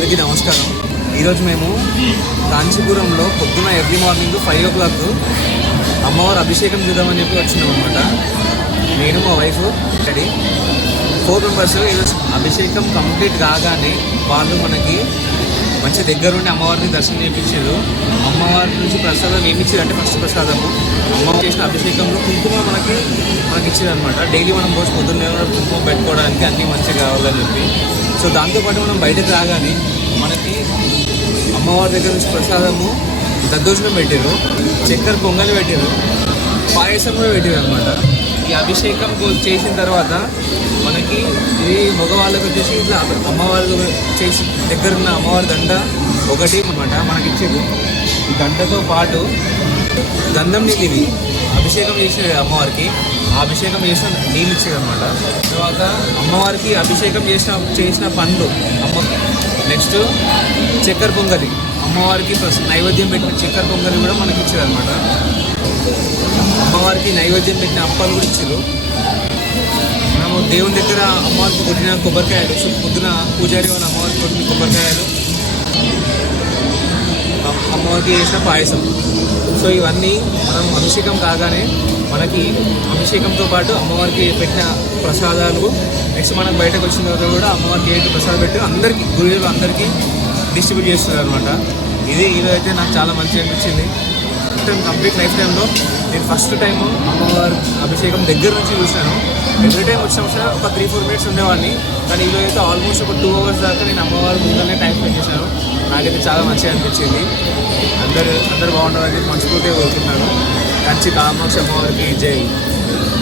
అందరికీ నమస్కారం. ఈరోజు మేము కాంచీపురంలో పొద్దున ఎర్లీ మార్నింగ్ 5 o'clock అమ్మవారు అభిషేకం చేద్దామని చెప్పి వచ్చినాం అనమాట. నేను మా వైఫ్ డాడీ 4 members. ఈరోజు అభిషేకం కంప్లీట్ కాగానే వాళ్ళు మనకి మంచి దగ్గరుండి అమ్మవారిని దర్శనం చేయించారు. అమ్మవారి నుంచి ప్రసాదం ఏమి ఇచ్చారు అంటే ఫస్ట్ ప్రసాదము అమ్మవారు చేసిన అభిషేకంలో కుంకుమ మనకి ఇచ్చారు అనమాట. డైలీ మనం రోజు పొద్దున్నే కుంకుమ పెట్టుకోవడానికి అన్నీ మంచిగా కావాలని చెప్పి. సో దాంతోపాటు మనం బయటకు రాగానే మనకి అమ్మవారి దగ్గర నుంచి ప్రసాదము దద్దోజనం పెట్టారు, చక్కెర పొంగలి పెట్టారు, పాయసం కూడా పెట్టారు అనమాట. ఈ అభిషేకం చేసిన తర్వాత మనకి ఇది మగవాళ్ళకి వచ్చేసి ఇట్లా అమ్మవారు చేసి దగ్గర ఉన్న అమ్మవారి దండ ఒకటి అనమాట మనకి ఇచ్చేది. ఈ దండతో పాటు గంధం నీళ్ళు ఇవి అభిషేకం చేసిన అమ్మవారికి ఆ అభిషేకం చేసిన నీళ్ళు ఇచ్చేది అనమాట. తర్వాత అమ్మవారికి అభిషేకం చేసిన పండ్లు నెక్స్ట్ చక్కెర పొంగలి అమ్మవారికి నైవేద్యం పెట్టిన చక్కెర పొంగలి కూడా మనకి ఇచ్చారు అనమాట. అమ్మవారికి నైవేద్యం పెట్టిన అప్పాలు కూడా ఇచ్చారు. మనము దేవుని దగ్గర అమ్మవారికి కొట్టిన కొబ్బరికాయలు, సో పొద్దున పూజారి వాళ్ళ అమ్మవారికి కొట్టిన కొబ్బరికాయలు, అమ్మవారికి చేసిన పాయసం. సో ఇవన్నీ మనం అభిషేకం కాగానే మనకి అభిషేకంతో పాటు అమ్మవారికి పెట్టిన ప్రసాదాలు నెక్స్ట్ మనం బయటకు వచ్చిన తర్వాత కూడా అమ్మవారికి ఏంటి ప్రసాదం పెట్టి అందరికీ గురువులు అందరికీ డిస్ట్రిబ్యూట్ చేస్తున్నారు అనమాట. ఇది ఈరోజు అయితే నాకు చాలా మంచిగా అనిపించింది. కంప్లీట్ లైఫ్ టైంలో నేను ఫస్ట్ టైము అమ్మవారి అభిషేకం దగ్గర నుంచి చూశాను. ఎవ్రీ టైం వచ్చిన ఒక 3-4 minutes ఉండేవాడిని, కానీ ఈరోజు అయితే ఆల్మోస్ట్ ఒక 2 hours దాకా నేను అమ్మవారి ముందరనే టైం స్పెండ్ చేశాను. నాకైతే చాలా మంచిగా అనిపించింది. అందరూ బాగుండాలని మనస్ఫూర్తిగా కోరుకుంటున్నాను. కంచి కామాక్షి అమ్మవారికి జై.